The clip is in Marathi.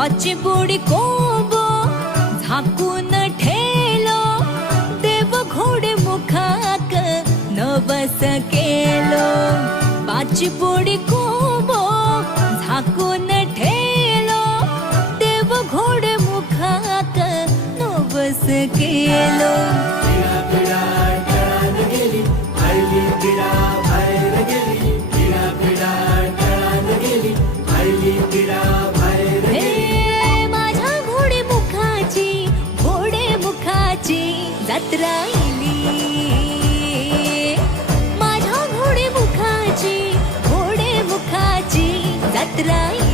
हाची बुडी कोंबो झाकून ठेलो देव घोडे मुखाक नवस केलो. बाची बुडी कोंबो झाकून ठेलो देव घोडे मुखाक नवस केलो. मुखाची राहिली. माझ्या घोडे मुखाची घोडे मुखाची जत्रा